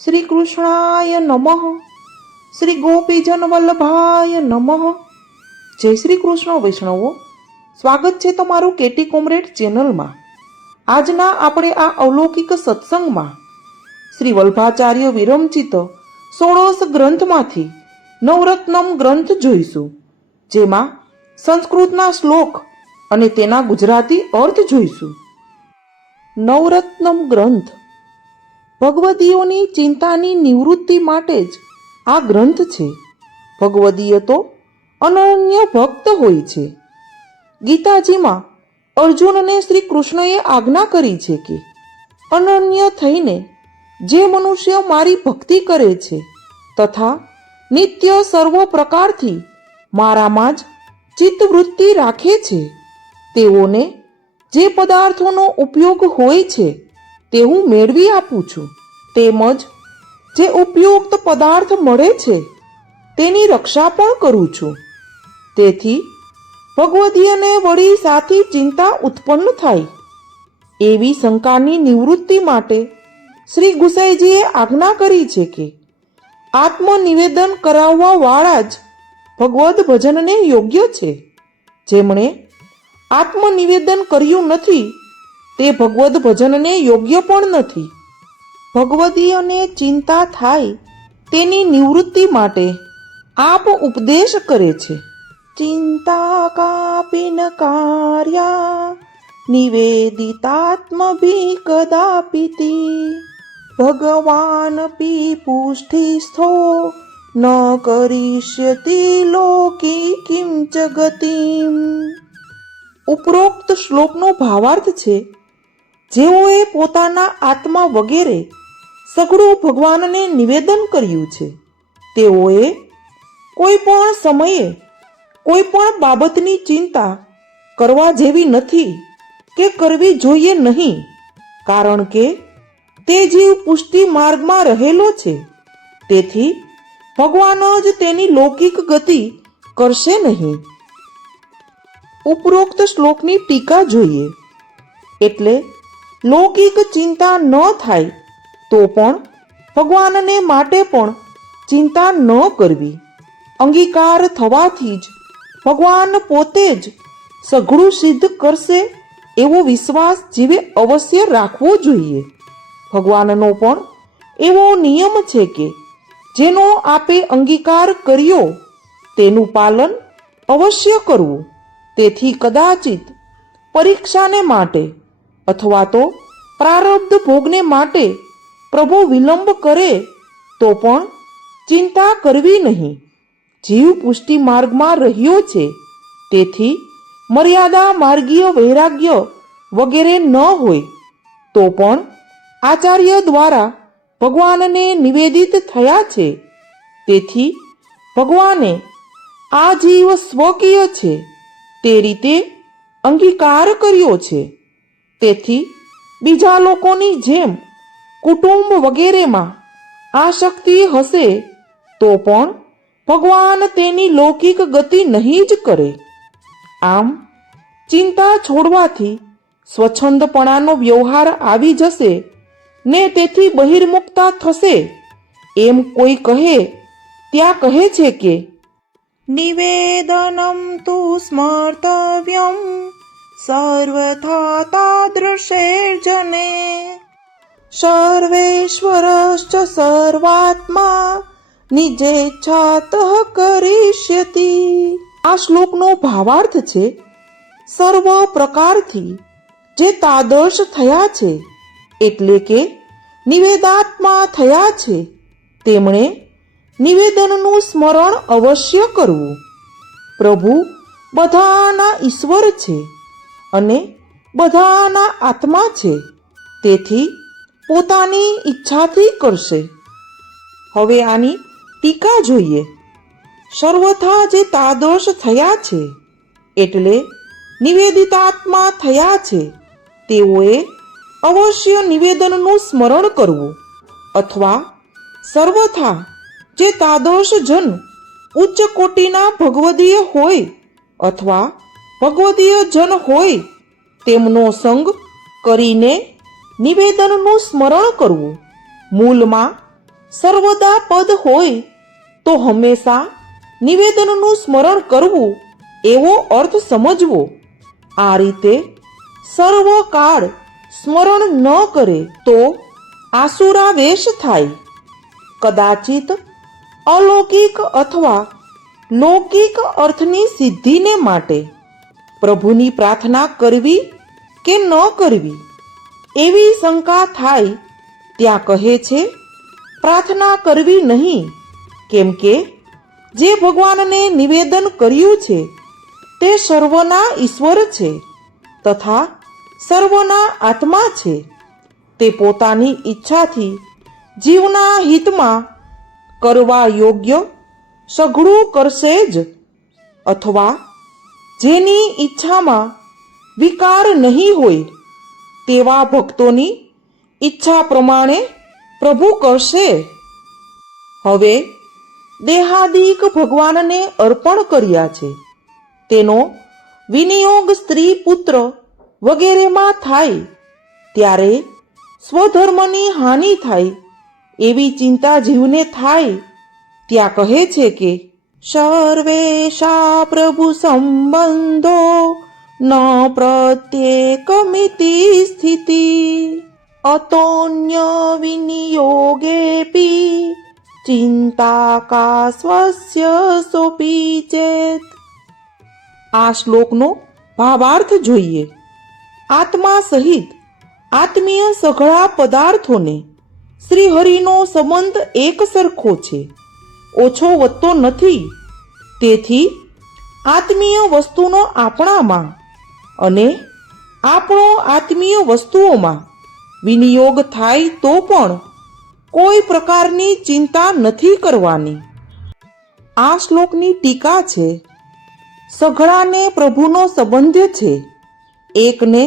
શ્રી કૃષ્ણાય નમઃ. શ્રી ગોપીજન વલ્લભાય નમઃ. જય શ્રી કૃષ્ણ વૈષ્ણવો, સ્વાગત છે તમારું કેટી કોમરેડ ચેનલમાં. આજના આપણે આ અલૌકિક સત્સંગમાં શ્રી વલ્ભાચાર્ય વિરમચિત 16 ગ્રંથમાંથી નવરત્નમ ગ્રંથ જોઈશું, જેમાં સંસ્કૃતના શ્લોક અને તેના ગુજરાતી અર્થ જોઈશું. નવરત્નમ ગ્રંથ ભગવદીયોની ચિંતાની નિવૃત્તિ માટે જ આ ગ્રંથ છે. ભગવદીય તો અનન્ય ભક્ત હોય છે. ગીતાજીમાં અર્જુનને શ્રી કૃષ્ણએ આજ્ઞા કરી છે કે અનન્ય થઈને જે મનુષ્ય મારી ભક્તિ કરે છે તથા નિત્ય સર્વ પ્રકારથી મારામાં જ ચિત્તવૃત્તિ રાખે છે, તેઓને જે પદાર્થોનો ઉપયોગ હોય છે તે હું મેળવી આપું છું, તેમજ જે ઉપયુક્ત પદાર્થ મળે છે તેની રક્ષા પણ કરું છું. તેથી ભગવદીયને વળી સાથી ચિંતા ઉત્પન્ન થાય એવી શંકાની નિવૃત્તિ માટે શ્રી ગુસાઈજીએ આજ્ઞા કરી છે કે આત્મનિવેદન કરાવવા વાળા જ ભગવદ ભજનને યોગ્ય છે. જેમણે આત્મનિવેદન કર્યું નથી તે ભગવદ ભજનને યોગ્ય પણ નથી. ભગવદીયને ચિંતા થાય તેની નિવૃત્તિ માટે આપ ઉપદેશ કરે છે. ચિંતા કાપી ન કાર્યા નિવેદિતાત્મભી કદાપિતી ભગવાન પી પુષ્ટિસ્થો ન કરિષ્યતિ લોકી કિમ ચ ગતિમ. ઉપરોક્ત શ્લોકનો ભાવાર્થ છે, જેઓએ પોતાના આત્મા વગેરે સઘળું ભગવાનને નિવેદન કર્યું છે, તેઓએ કોઈ પણ સમયે કોઈ પણ બાબતની ચિંતા કરવા જેવી નથી કે કરવી જોઈએ નહીં, કારણ કે તે જીવ પુષ્ટિ માર્ગમાં રહેલો છે. તેથી ભગવાન જ તેની લૌકિક ગતિ કરશે નહીં. ઉપરોક્ત શ્લોકની ટીકા જોઈએ. એટલે લૌકિક ચિંતા ન થાય તો પણ ભગવાનને માટે પણ ચિંતા ન કરવી. અંગીકાર થવાથી જ ભગવાન પોતે જ સઘળું સિદ્ધ કરશે એવો વિશ્વાસ જીવે અવશ્ય રાખવો જોઈએ. ભગવાનનો પણ એવો નિયમ છે કે જેનો આપે અંગીકાર કર્યો તેનું પાલન અવશ્ય કરવું. તેથી કદાચિત પરીક્ષાને માટે અથવા તો પ્રારબ્ધ ભોગને માટે પ્રભુ વિલંબ કરે તો પણ ચિંતા કરવી નહીં. જીવ પુષ્ટિ માર્ગમાં રહ્યો છે, તેથી મર્યાદા માર્ગીય વૈરાગ્ય વગેરે ન હોય તો પણ આચાર્ય દ્વારા ભગવાનને નિવેદિત થયા છે. તેથી ભગવાને આ જીવ સ્વકીય છે તે રીતે અંગીકાર કર્યો છે. તેથી બીજા લોકોની જેમ કુટુંબ વગેરેમાં આસક્તિ હશે તો પણ ભગવાન તેની લૌકિક ગતિ નહીં જ કરે. આમ ચિંતા છોડવાથી સ્વચ્છંદપણાનો વ્યવહાર આવી જશે ને તેથી બહિર્મુક્તા થશે એમ કોઈ કહે ત્યાં કહે છે કે નિવેદનમ તુ સ્મર્તવ્યમ સર્વથા તાદૃશેર્જને સર્વેશ્વરશ્ચ સર્વાત્મા નિજેચ્છાતઃ કરિષ્યતિ. આ શ્લોકનો ભાવાર્થ છે, સર્વ પ્રકારથી જે તાદર્શ થયા છે એટલે કે નિવેદાત્મા થયા છે તેમણે નિવેદનનું સ્મરણ અવશ્ય કરવું. પ્રભુ બધાના ઈશ્વર છે અને બધાના આત્મા છે, તેથી પોતાની ઈચ્છાથી કરશે. હવે આની ટીકા જોઈએ. સર્વથા જે તાદર્શ થયા છે એટલે નિવેદિતાત્મા થયા છે તેઓએ અવશ્ય નિવેદનનું સ્મરણ કરવું, અથવા સર્વથા જે તાદર્શ જન ઉચ્ચ કોટીના ભગવદીય હોય અથવા ભગવદીય જન હોય તેમનો સંગ કરીને નિવેદનનું સ્મરણ કરવું. મૂળમાં સર્વદા પદ હોય તો હંમેશા નિવેદનનું સ્મરણ કરવું એવો અર્થ સમજવો. આ રીતે સર્વકાળ સ્મરણ ન કરે તો આસુરાવેશ થાય. કદાચિત અલૌકિક અથવા લૌકિક અર્થની સિદ્ધિને માટે પ્રભુની પ્રાર્થના કરવી કે ન કરવી એવી શંકા થાય ત્યાં કહે છે પ્રાર્થના કરવી નહીં, કેમ કે જે ભગવાનને નિવેદન કર્યું છે તે સર્વના ઈશ્વર છે તથા સર્વના આત્મા છે. તે પોતાની ઈચ્છાથી જીવના હિતમાં કરવા યોગ્ય સઘળું કરશે જ, અથવા જેની ઈચ્છામાં વિકાર નહીં હોય તેવા ભક્તોની ઈચ્છા પ્રમાણે પ્રભુ કરશે. હવે દેહાદિક ભગવાનને અર્પણ કર્યા છે, તેનો વિનિયોગ સ્ત્રી પુત્ર વગેરેમાં થાય ત્યારે સ્વધર્મની હાનિ થાય એવી ચિંતા જીવને થાય ત્યાં કહે છે કે સર્વેશા પ્રભુ સંબંધો ન પ્રત્યેકમિતિ સ્થિતિ અતોન્ય વિનિયોગેપી ચિંતા કા સ્વસ્ય સોપી ચેત. આ શ્લોકનો ભાવાર્થ જોઈએ. આત્મા સહિત આત્મીય સઘળા પદાર્થોને શ્રીહરિનો સંબંધ એક સરખો છે, ઓછો વધતો નથી. તેથી આત્મીય વસ્તુનો આપણામાં અને આપણો આત્મીય વસ્તુઓમાં વિનિયોગ થાય તો પણ કોઈ પ્રકારની ચિંતા નથી કરવાની. આ શ્લોકની ટીકા છે સઘળાને પ્રભુનો સંબંધ છે, એકને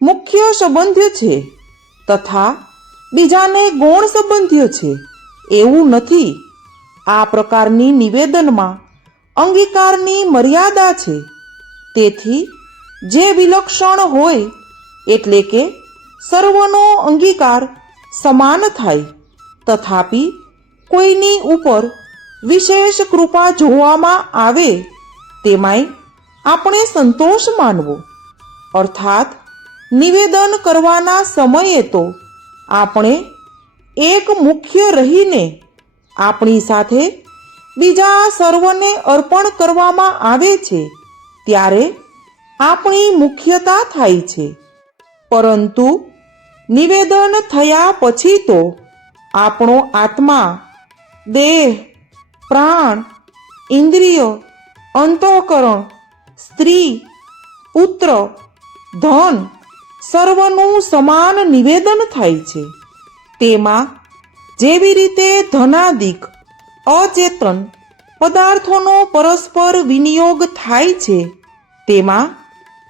મુખ્ય સંબંધ છે તથા બીજાને ગૌણ સંબંધ છે એવું નથી. આ પ્રકારની નિવેદનમાં અંગીકારની મર્યાદા છે. તેથી જે વિલક્ષણ હોય એટલે કે સર્વનો અંગીકાર સમાન થાય, તથાપિ કોઈની ઉપર વિશેષ કૃપા જોવામાં આવે તેમાંય આપણે સંતોષ માનવો. અર્થાત નિવેદન કરવાના સમયે તો આપણે એક મુખ્ય રહીને આપણી સાથે બીજા સર્વને અર્પણ કરવામાં આવે છે ત્યારે આપણી મુખ્યતા થાય છે. પરંતુ નિવેદન થયા પછી તો આપણો આત્મા, દેહ, પ્રાણ, ઇન્દ્રિય, અંતઃકરણ, સ્ત્રી, પુત્ર, ધન સર્વનું સમાન નિવેદન થાય છે. તેમાં જેવી રીતે ધનાદિક અચેતન પદાર્થોનો પરસ્પર વિનિયોગ થાય છે તેમાં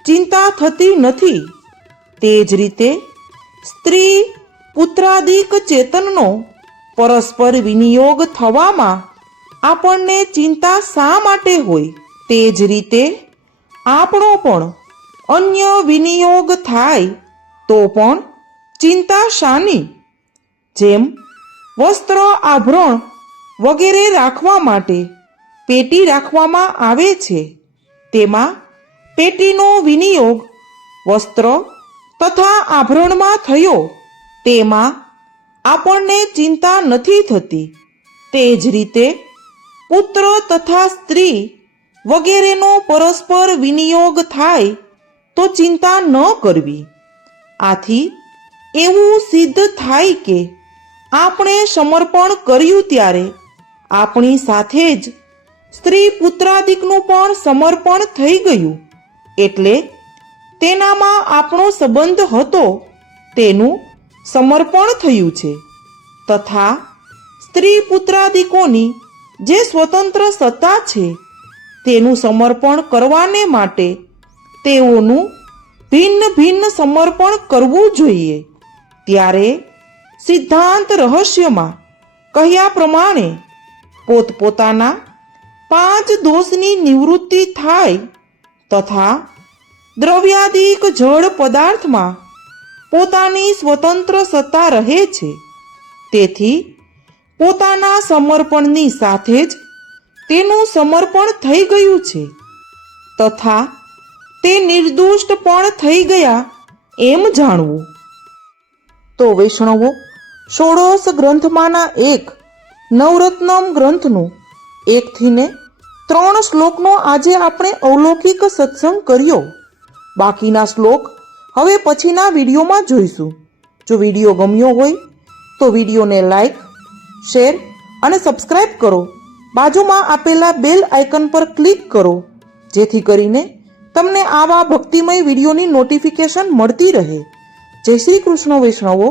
ચિંતા થતી નથી, તે જ રીતે સ્ત્રી પુત્રાદિક ચેતનનો પરસ્પર વિનિયોગ થવામાં આપણને ચિંતા શા માટે હોય? તે જ રીતે આપણો પણ અન્ય વિનિયોગ થાય તો પણ ચિંતા શાની? જેમ વસ્ત્ર, આભરણ વગેરે રાખવા માટે પેટી રાખવામાં આવે છે, તેમાં પેટીનો વિનિયોગ વસ્ત્ર તથા આભરણમાં થયો તેમાં આપણને ચિંતા નથી થતી. તે જ રીતે પુત્ર તથા સ્ત્રી વગેરેનો પરસ્પર વિનિયોગ થાય તો ચિંતા ન કરવી. આથી એવું સિદ્ધ થાય કે આપણે સમર્પણ કર્યું ત્યારે આપણી સાથે જ સ્ત્રી પુત્રાદિકનું પણ સમર્પણ થઈ ગયું, એટલે તેનામાં આપણો સંબંધ હતો તેનું સમર્પણ થયું છે. તથા સ્ત્રી પુત્રાદિકોની જે સ્વતંત્ર સત્તા છે તેનું સમર્પણ કરવાને માટે તેઓનું ભિન્ન ભિન્ન સમર્પણ કરવું જોઈએ. ત્યારે સિદ્ધાંત રહસ્યમાં કહ્યા પ્રમાણે પોતપોતાના 5 દોષની નિવૃત્તિ થાય તથા દ્રવ્યાદિક જળ પદાર્થમાં પોતાની સ્વતંત્ર સત્તા રહે છે. તેથી પોતાના સમર્પણની સાથે જ તેનું સમર્પણ થઈ ગયું છે તથા તે નિર્દોષ પણ થઈ ગયા એમ જાણવું. તો વૈષ્ણવો, ષોડશ ગ્રંથમાંના એક નવરત્નમ ગ્રંથનું 1 થી 3 શ્લોકનો આજે આપણે અવલૌકિક સત્સંગ કર્યો. બાકીના શ્લોક હવે પછીના વિડીયોમાં જોઈશું. જો વિડીયો ગમ્યો હોય તો વિડીયોને લાઈક, શેર અને સબસ્ક્રાઈબ કરો. બાજુમાં આપેલા બેલ આઇકન પર ક્લિક કરો જેથી કરીને તમને આવા ભક્તિમય વિડીયોની નોટિફિકેશન મળતી રહે. જય શ્રી કૃષ્ણ વૈષ્ણવો.